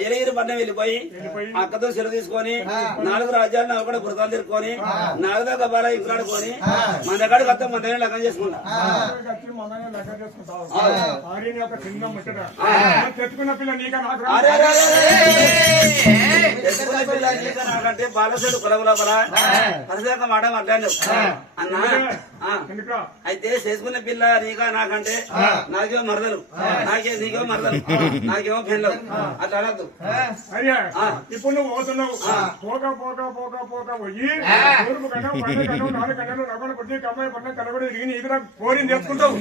అయ్యగిరి పట్నం వెళ్ళిపోయి అక్కతో సెలవు తీసుకొని 4 రాజ్యాలు 4 గుర్తాలు తిరుక్కొని 4 దాకా బాల ఇంకులాడుకొని మన దగ్గర కొత్త మందనే లగ్నం చేసుకుంటా. తెచ్చుకున్న పిల్ల నాకంటే బాలసేడు కొలవుల పరిశాఖ మాట మాట్లాడినావు అన్నా. అయితే చేసుకున్న పిల్ల నీకా నాకంటే నాకేమో మరదలు, నీకేమో మరదలు, నాకేమో పెళ్ళవు అట్లా అనద్దు. ఇప్పుడు నువ్వు పోతున్నావు పోక పోక పోక పోక పోయి తూర్పు కన్నా 10 కన్నా 4 కన్నా రగడ కొట్టి కమ్మాయి పట్ల కలబడి తిరిగి ఇక్కడ కోరిని చేసుకుంటావు,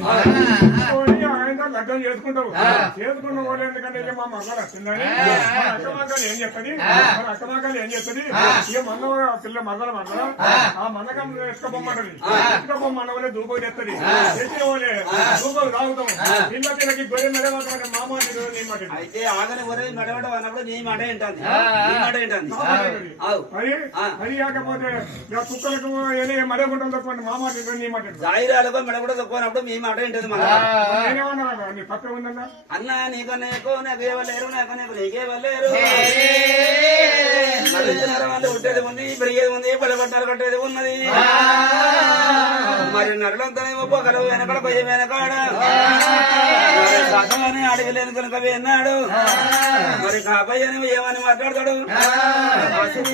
ఆయన లగ్నం చేసుకుంటావు. చేసుకున్న వాళ్ళు ఎందుకంటే మా మగలు వస్తుందని అక్కమాకాలు ఏం చెప్తుంది, అక్కమాకాలు ఏం చెప్తుంది, ఇక మన్న పిల్ల మగల మగల ఆ మన్నకం ఎత్తుకోమంటది. ఎత్తుకోమన్న వాళ్ళే దూకోలు తెస్తుంది, తెచ్చిన వాళ్ళే దూకోలు తాగుతాం. పిల్ల పిల్లకి గొర్రె మెడ మామ అయితే ఆగని గొర్రె మెడవడం అన్నప్పుడు నీ మాట ఏంటంది, అది కాకపోతే కుక్కలకు మడకుంటాం తక్కువ మామ నీ మాట జాయిరాలకు మెడగూడ తక్కువనప్పుడు మీ మాట ఏంటది మన పక్క ఉందన్నా అన్న నీకు నీకు నాకు ఇవ్వలేరు, నాకు నీకు నీకే ఇవ్వలేరు. వాళ్ళు ఉట్టేది ఉంది, పెరిగేది ఉంది, పల్లెపట్టాలు కట్టేది ఉన్నది. మరి నరులంతానేమో పొగలు వెనకడ పోయి వెనకాడ సగమని అడగలేని కనుక విన్నాడు. మరి కాపయ్య ఏమని మాట్లాడతాడు,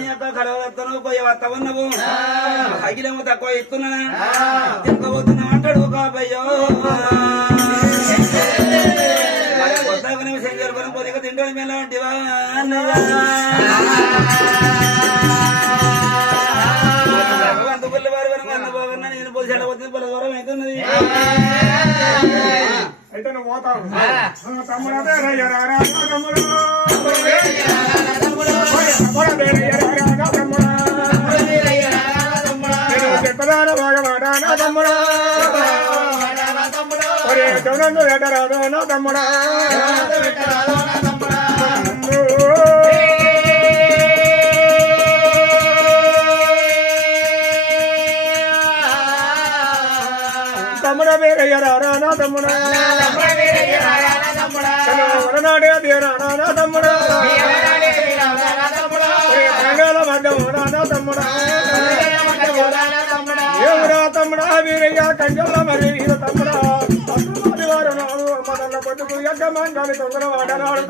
యొక్క కలవత్తను పోయి వత్త ఉన్నవు అగిలేమో తక్కువ ఇస్తున్నా తినకపోతున్నా అంటాడు కాపయ్యో. మరి కొత్తగా శంకర్ పొదిగా తింటాడు మేలాంటివా అయితే నువ్వు పోతావు తమ్ముడు తమ్ముడు చెప్పదాన బాగమాడా నా తమ్ముడా చౌనందు ఎడరాదు నా తమ్ముడా తమ్ముడ వేరయ్యరారా నా తమ్ముడా వరనాడే తీరానా నా తమ్ముడా రంగాల మధ్యమోడా నా తమ్ముడా ఏమురా తమ్ముడా వీరయ్య కంజల మరి తమ్ముడా వారు నాడు మదన్న కొట్టుకు యజ్ఞమంగాలి తొందర వాడరాడు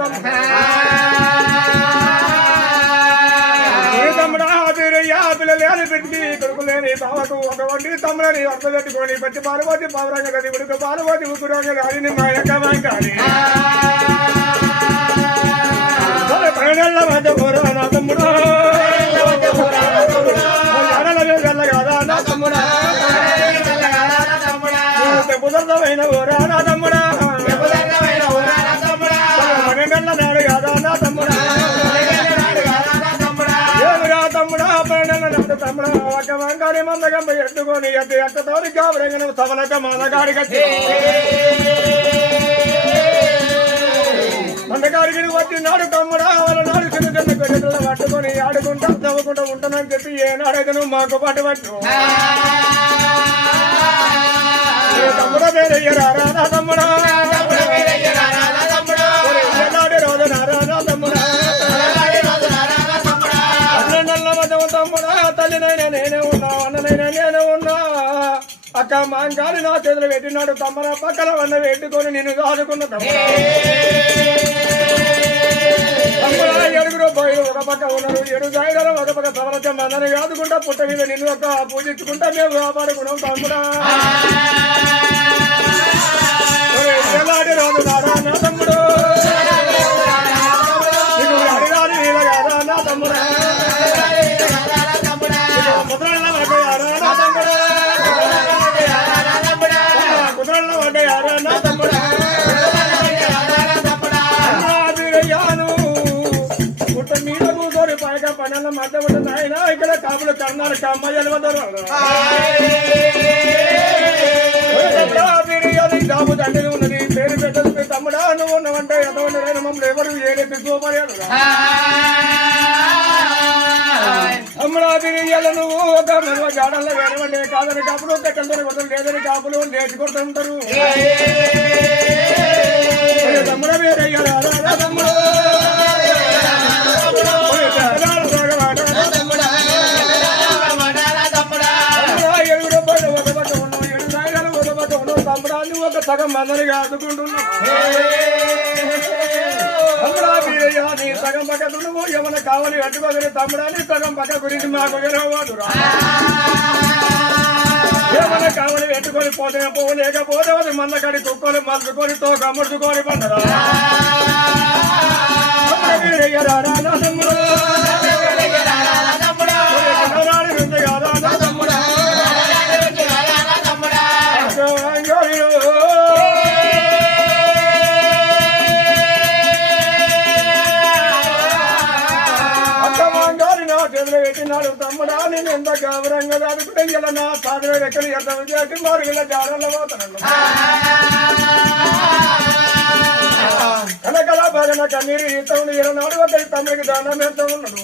తమ్ముడా వీరయ్య పిల్లలేని పెట్టి కొడుకు లేని బావకు ఒక వంటి తమ్ముడని అర్థ పెట్టుకొని పట్టి పార్వతి పావురంగ గది ఉడుకు పార్వతి ఉకురంగ గాలిని మా యజ్ఞమంగాలి ప్రణల మధ్య పోరా నా తమ్ముడా వెళ్ళగాదా నా తమ్ముడా కుదర్థమైన ఓరా నా తమ్ముడా పన్నెండల నాడు కాదా నా తమ్ముడా ఏమిరా తమ్ముడా పన్నెండల నాడు తమ్ముడా ఒక వంకారి మందగంప ఎట్టుకొని ఎట్టతోని కాబరంగ సవలక మందగాడి కట్టి మందగాడికి వచ్చినాడు తమ్ముడా వాళ్ళ నాడు చిన్న చిన్న గొడ్డలు పట్టుకొని ఆడుకుంటా చదువుకుంటూ ఉంటానని చెప్పి ఏనాడైతే నువ్వు మాకు పట్టుబట్టు తమ్ముడా వేరయ్యరారా నా తమ్ముడా నాడు రోజు నారా తమ్ముడా అన్నల మధ్య తమ్ముడా తల్లినైనా నేనే ఉన్నా అన్ననైనా నేనే ఉన్నా అక్క మాంగాలి నా చేతులు పెట్టినాడు తమ్ముడ పక్కన వన్న పెట్టుకొని నిన్ను ఆదుకున్న తమ్ముడా ఎడుగురు పోయి ఒక పక్క ఉన్నారు 7 జాయిలు ఒక పక్క సవరచ మందని ఆదుకుంటా పుట్ట మీద నిన్ను ఒక పూజించుకుంటా మేము కాపాడుకున్నాం తమ్ముడా రోజు నారా నా తమ్ముడు నీకు అడిగాలి నీళ్ళ కాదా నా తమ్ముడా కుదరళ్ళ పడ్డారా నా తమ్ముడా కుదరళ్ళ పడ్డారా నా తమ్ముడా వీరయ్యాను పుట్ట మీద కూర్చొని పైగా పన్నెల మధ్య ఉంటుంది ఆయన ఇక్కడ కాపులు కన్నాడు కమ్మయ్యలు వద్దరు జాబు తండ్రి ఉన్నది పేరు పెట్టదు తమ్ముడా నువ్వు ఉన్నవంటే ఎదవండి మమ్మల్ని ఎవరు ఏదైతే చూపలేదు తమ్ముడా బిర్యాలు నువ్వు ఒక మెరువ జాడల్లో వేరవండి కాదని కాపులు కట్టంతో కొట్టలు లేదని కాపులు లేచి కొడుతుంటారు తమ్ముడా వేరయ్యారా తమ్ముడు సగం మందని కాదుకుంటున్నా తమ్ముడా వీరయ్య నీ సగం పక్క నువ్వు ఏమన్నా కావాలి అడ్డుకోదని తమ్ముడా నీ సగం పక్క గురించి మాకు ఎరవాడురా ఏమన్నా కావాలి పెట్టుకొని పోతే పోవు లేకపోతే అది మన్నకడి కుక్కలు మలుచుకొని తో కమ్ముడుకొని పండరా వీరయ్య రారా నా తమ్ముడు పెట్టినాడు తమ్ముడా నేను ఎంత గౌరవంగా దాదుకుంటే ఇలా నా సాధన రెక్కలు ఎంత చేసి మరుగుల జాడల్లో పోతున్నాను కనకల బాగా కన్నీరు ఈత ఉండి 24 తమ్ముడికి దానం ఎంత ఉన్నాడు